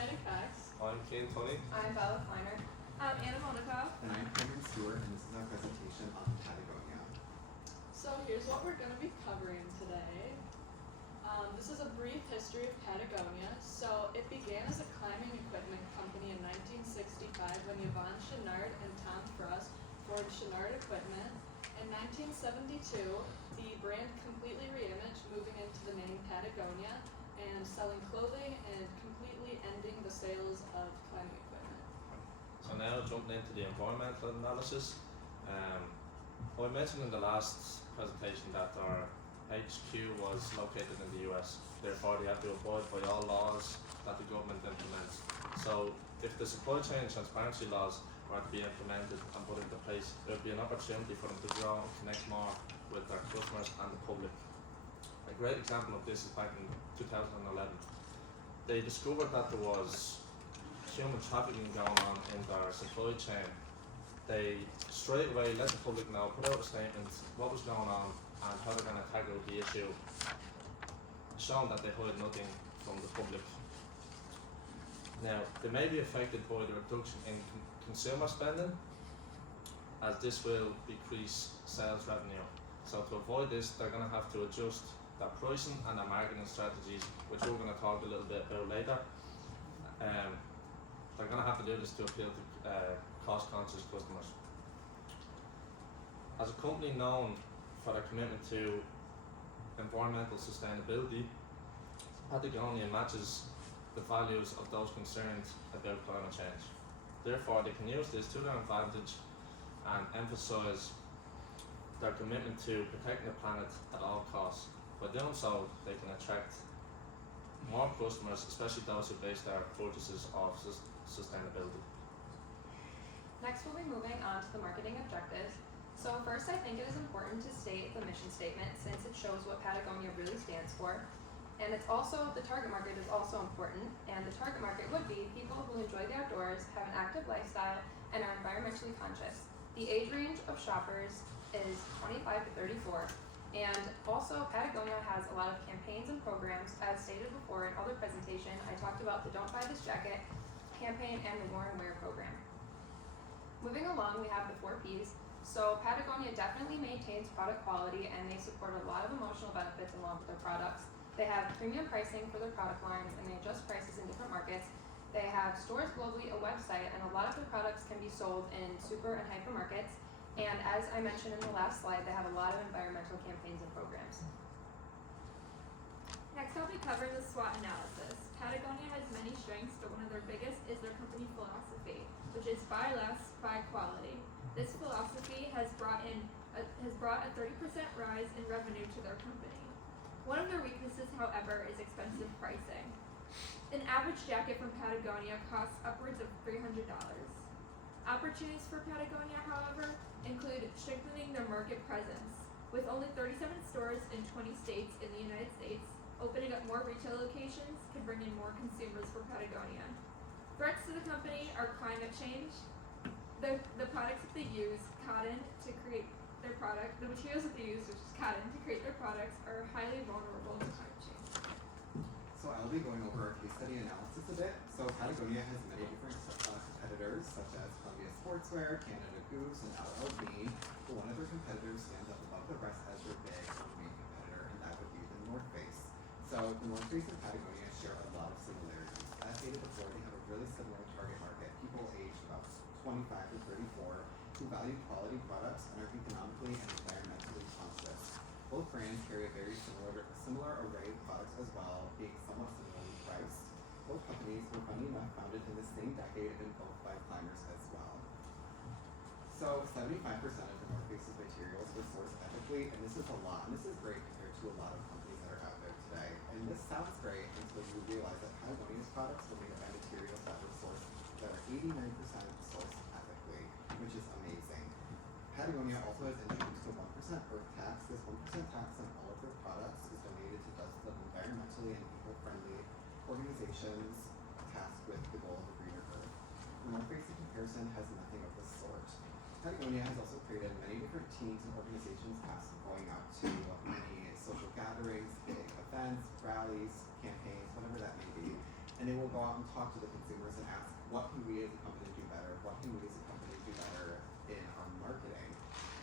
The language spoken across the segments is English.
Amanda Cox. I'm Kane Tully. I'm Bella Kleiner. I'm Anna Monaco. And I'm Cameron Stewart, and this is our presentation on Patagonia. So here's what we're going to be covering today. This is a brief history of Patagonia. So it began as a climbing equipment company in 1965 when Yvon Chouinard and Tom Frost formed Chouinard Equipment. In 1972, the brand completely reimaged, moving into the name Patagonia and selling clothing and completely ending the sales of climbing equipment. So now jumping into the environmental analysis. I mentioned in the last presentation that our HQ was located in the US. Therefore, they have to abide by all laws that the government implements. So if the supply chain transparency laws were to be implemented and put into place, there would be an opportunity for them to grow and connect more with their customers and the public. A great example of this is back in 2011. They discovered that there was human trafficking going on in their supply chain. They straight away let the public know, put out a statement, what was going on and how they're going to tackle the issue, showing that they hide nothing from the public. Now, they may be affected by the reduction in consumer spending, as this will decrease sales revenue. So to avoid this, they're going to have to adjust their pricing and their marketing strategies, which we're going to talk a little bit about later. They're going to have to do this to appeal to cost-conscious customers. As a company known for their commitment to environmental sustainability, Patagonia matches the values of those concerned about climate change. Therefore, they can use this to their advantage and emphasise their commitment to protecting the planet at all costs. By doing so, they can attract more customers, especially those who base their purchases off sustainability. Next, we'll be moving on to the marketing objectives. So first, I think it is important to state the mission statement since it shows what Patagonia really stands for. And it's also, the target market is also important, and the target market would be people who enjoy the outdoors, have an active lifestyle, and are environmentally conscious. The age range of shoppers is 25 to 34, and also Patagonia has a lot of campaigns and programs. As stated before in other presentation, I talked about the Don't Buy This Jacket campaign and the Wear and Wear program. Moving along, we have the 4 Ps. So Patagonia definitely maintains product quality, and they support a lot of emotional benefits along with their products. They have premium pricing for their product lines, and they adjust prices in different markets. They have stores globally, a website, and a lot of their products can be sold in super and hypermarkets. And as I mentioned in the last slide, they have a lot of environmental campaigns and programs. Next, I'll be covering the SWOT analysis. Patagonia has many strengths, but one of their biggest is their company philosophy, which is buy less, buy quality. This philosophy has brought a 30% rise in revenue to their company. One of their weaknesses, however, is expensive pricing. An average jacket from Patagonia costs upwards of $300. Opportunities for Patagonia, however, include strengthening their market presence. With only 37 stores in 20 states in the United States, opening up more retail locations can bring in more consumers for Patagonia. Threats to the company are climate change. The products that they use, cotton, to create their product, the materials that they use, which is cotton, to create their products, are highly vulnerable to climate change. So I'll be going over a case study analysis a bit. So Patagonia has many different competitors, such as Columbia Sportswear, Canada Goose, and LL Bean. But one of their competitors stands up above the rest as their big main competitor, and that would be the North Face. So the North Face and Patagonia share a lot of similarities. As stated before, they have a really similar target market, people aged about 25 to 34, who value quality products and are economically and environmentally conscious. Both brands carry a very similar array of products as well, being somewhat similarly priced. Both companies were, funny enough, founded in the same decade and both by climbers as well. So 75% of the North Face's materials were sourced ethically, and this is a lot, and this is great compared to a lot of companies that are out there today. And this sounds great until you realize that Patagonia's products were made by materials that were sourced, that are 89% sourced ethically, which is amazing. Patagonia also has introduced a 1% earth tax. This 1% tax on all of their products is donated to dozens of environmentally and eco-friendly organizations tasked with the goal of a greener earth. The North Face, in comparison, has nothing of this sort. Patagonia has also created many different teams and organizations tasked with going out to many social gatherings, big events, rallies, campaigns, whatever that may be. and they will go out and talk to the consumers and ask, what can we as a company do better? What can we as a company do better in our marketing?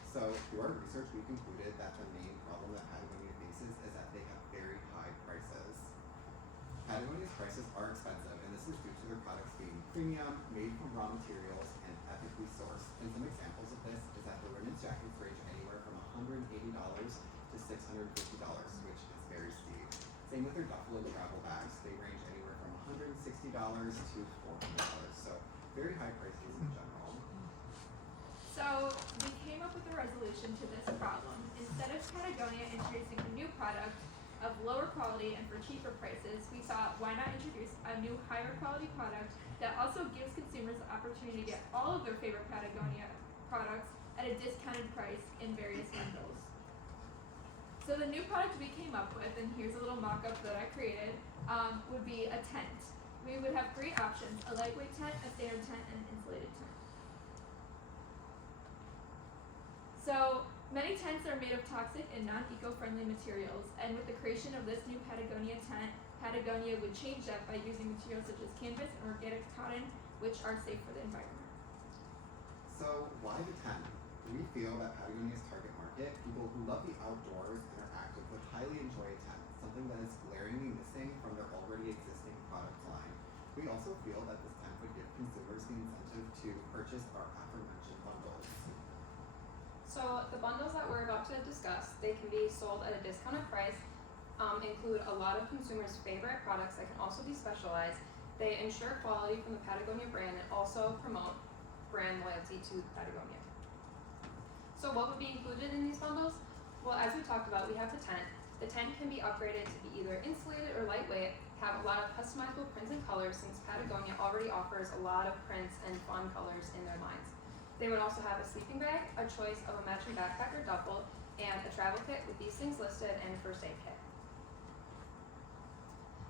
So through our research, we concluded that the main problem that Patagonia faces is that they have very high prices. Patagonia's prices are expensive, and this is due to their products being premium, made from raw materials, and ethically sourced. And some examples of this is that the women's jackets range anywhere from $180 to $650, which is very steep. Same with their duffel and travel bags. They range anywhere from $160 to $400. So very high prices in general. So we came up with a resolution to this problem. Instead of Patagonia introducing a new product of lower quality and for cheaper prices, we thought, why not introduce a new higher quality product that also gives consumers the opportunity to get all of their favorite Patagonia products at a discounted price in various bundles. So the new product we came up with, and here's a little mock-up that I created, would be a tent. We would have 3 options: a lightweight tent, a standard tent, and an insulated tent. So many tents are made of toxic and non-eco-friendly materials, and with the creation of this new Patagonia tent, Patagonia would change that by using materials such as canvas and organic cotton, which are safe for the environment. So why the tent? We feel that Patagonia's target market, people who love the outdoors and are active, would highly enjoy a tent, something that is glaringly missing from their already existing product line. We also feel that this tent would give consumers the incentive to purchase our aforementioned bundles. So the bundles that we're about to discuss, they can be sold at a discounted price, include a lot of consumers' favorite products that can also be specialized. They ensure quality from the Patagonia brand and also promote brand loyalty to Patagonia. So what would be included in these bundles? Well, as we talked about, we have the tent. The tent can be upgraded to be either insulated or lightweight, have a lot of customizable prints and colors since Patagonia already offers a lot of prints and fun colors in their lines. They would also have a sleeping bag, a choice of a matching backpack or duffel, and a travel kit with these things listed and a first aid kit.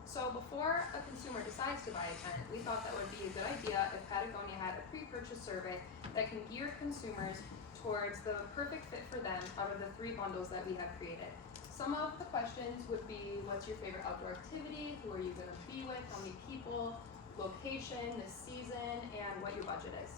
So before a consumer decides to buy a tent, we thought that would be a good idea if Patagonia had a pre-purchase survey that can gear consumers towards the perfect fit for them out of the 3 bundles that we have created. Some of the questions would be, what's your favorite outdoor activity, who are you going to be with, how many people, location, the season, and what your budget is.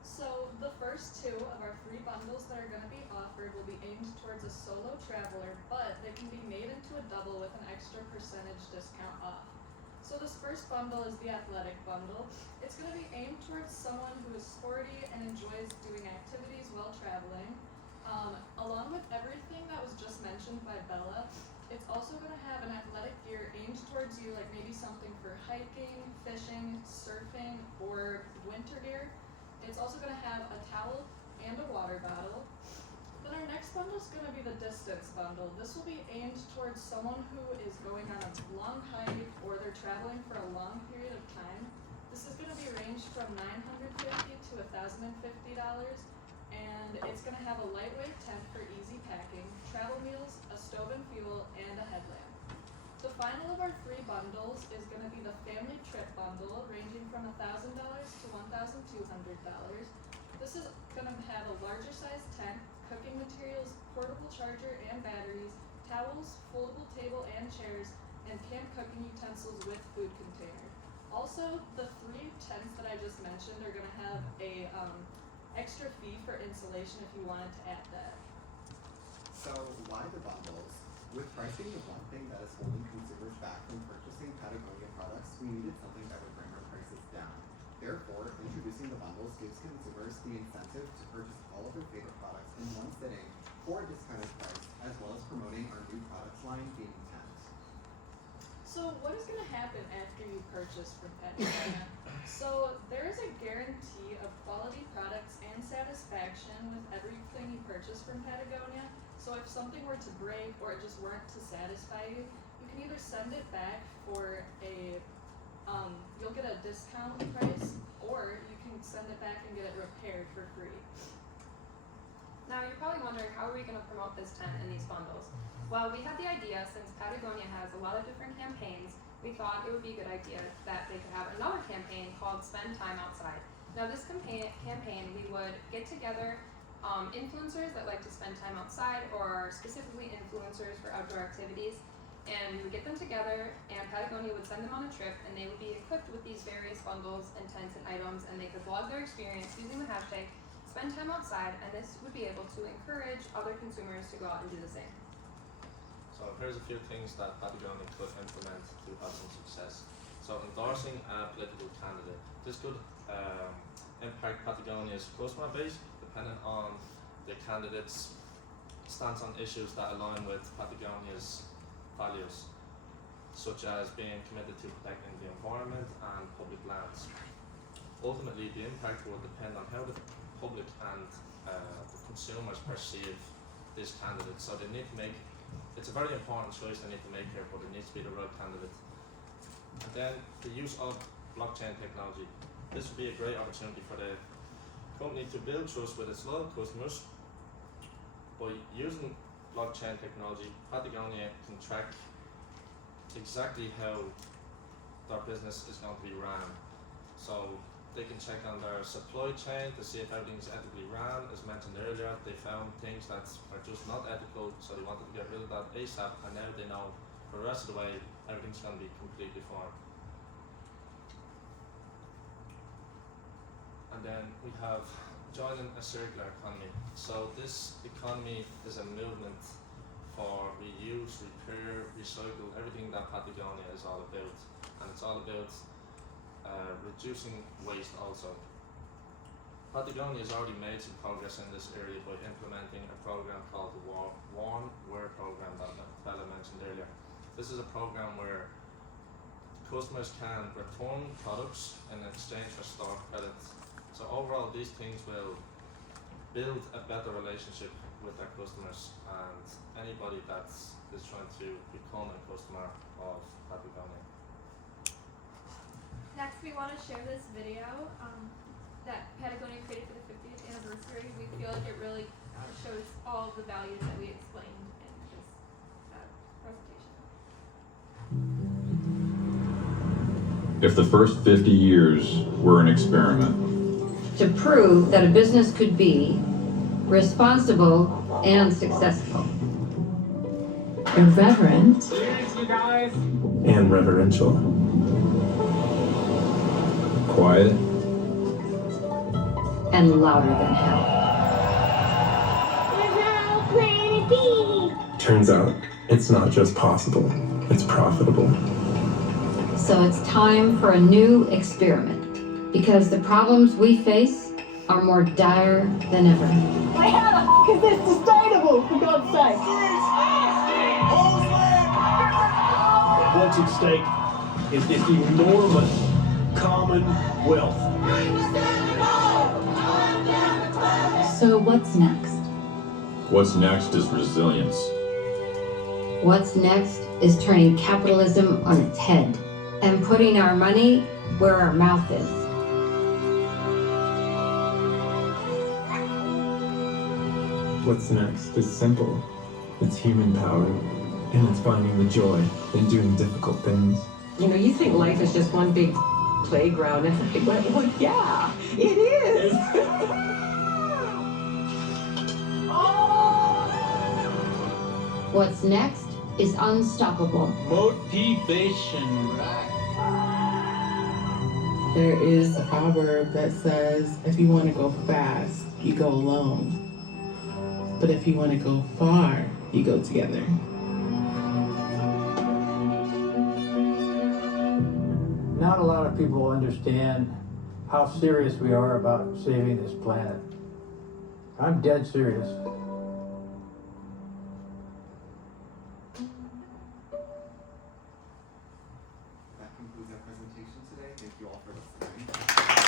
So the first 2 of our 3 bundles that are going to be offered will be aimed towards a solo traveler, but they can be made into a double with an extra percentage discount off. So this first bundle is the athletic bundle. It's going to be aimed towards someone who is sporty and enjoys doing activities while traveling. Along with everything that was just mentioned by Bella, it's also going to have an athletic gear aimed towards you, like maybe something for hiking, fishing, surfing, or winter gear. It's also going to have a towel and a water bottle. Then our next bundle is going to be the distance bundle. This will be aimed towards someone who is going on a long hike or they're traveling for a long period of time. This is going to be ranged from $950 to $1,050, and it's going to have a lightweight tent for easy packing, travel meals, a stove and fuel, and a headlamp. The final of our 3 bundles is going to be the family trip bundle, ranging from $1,000 to $1,200. This is going to have a larger size tent, cooking materials, portable charger and batteries, towels, foldable table and chairs, and camp cooking utensils with food container. Also, the 3 tents that I just mentioned are going to have a extra fee for insulation if you wanted to add that. So why the bundles? With pricing the one thing that is holding consumers back from purchasing Patagonia products, we needed something that would bring our prices down. Therefore, introducing the bundles gives consumers the incentive to purchase all of their favorite products in one sitting for a discounted price, as well as promoting our new products line being Tent. So what is going to happen after you purchase from Patagonia? So there is a guarantee of quality products and satisfaction with everything you purchase from Patagonia. So if something were to break or it just weren't to satisfy you, you can either send it back for a, you'll get a discount price, or you can send it back and get it repaired for free. Now you're probably wondering, how are we going to promote this tent in these bundles? Well, we had the idea, since Patagonia has a lot of different campaigns, we thought it would be a good idea that they could have another campaign called Spend Time Outside. Now this campaign we would get together influencers that like to spend time outside, or specifically influencers for outdoor activities, and we would get them together, and Patagonia would send them on a trip, and they would be equipped with these various bundles and tents and items, and they could vlog their experience using the hashtag, spend time outside, and this would be able to encourage other consumers to go out and do the same. So here's a few things that Patagonia could implement to have some success. So endorsing a political candidate. This could impact Patagonia's customer base depending on the candidate's stance on issues that align with Patagonia's values, such as being committed to protecting the environment and public lands. Ultimately, the impact will depend on how the public and the consumers perceive this candidate. So they need to make, it's a very important choice they need to make here, but it needs to be the right candidate. And then the use of blockchain technology. This would be a great opportunity for the company to build trust with its loyal customers. By using blockchain technology, Patagonia can track exactly how their business is going to be ran. So they can check on their supply chain to see if everything's ethically ran. As mentioned earlier, they found things that are just not ethical, so they wanted to get rid of that ASAP, and now they know for the rest of the way everything's going to be completely fine. And then we have joining a circular economy. So this economy is a movement for reuse, repair, recycle, everything that Patagonia is all about. And it's all about reducing waste also. Patagonia has already made some progress in this area by implementing a program called the Worn Wear program that Bella mentioned earlier. This is a program where customers can return products in exchange for store credits. So overall, these things will build a better relationship with their customers and anybody that is trying to become a customer of Patagonia. Next, we want to share this video that Patagonia created for the 50th anniversary. We feel like it really shows all of the values that we explained in this presentation. If the first 50 years were an experiment, to prove that a business could be responsible and successful. Irreverent and reverential. quiet, And louder than hell. Turns out, it's not just possible, it's profitable. So it's time for a new experiment. Because the problems we face are more dire than ever. How the f*** is this sustainable, for God's sake? What's at stake is this enormous commonwealth. So what's next? what's next is resilience. What's next is turning capitalism on its head and putting our money where our mouth is. What's next is simple. It's human power, and it's finding the joy in doing difficult things. You know, you think life is just one big playground, and it's like, well, yeah, it is. What's next is unstoppable. Motivation. There is a proverb that says, if you want to go fast, you go alone. But if you want to go far, you go together. Not a lot of people understand how serious we are about saving this planet. I'm dead serious. That concludes our presentation today. Thank you all for listening.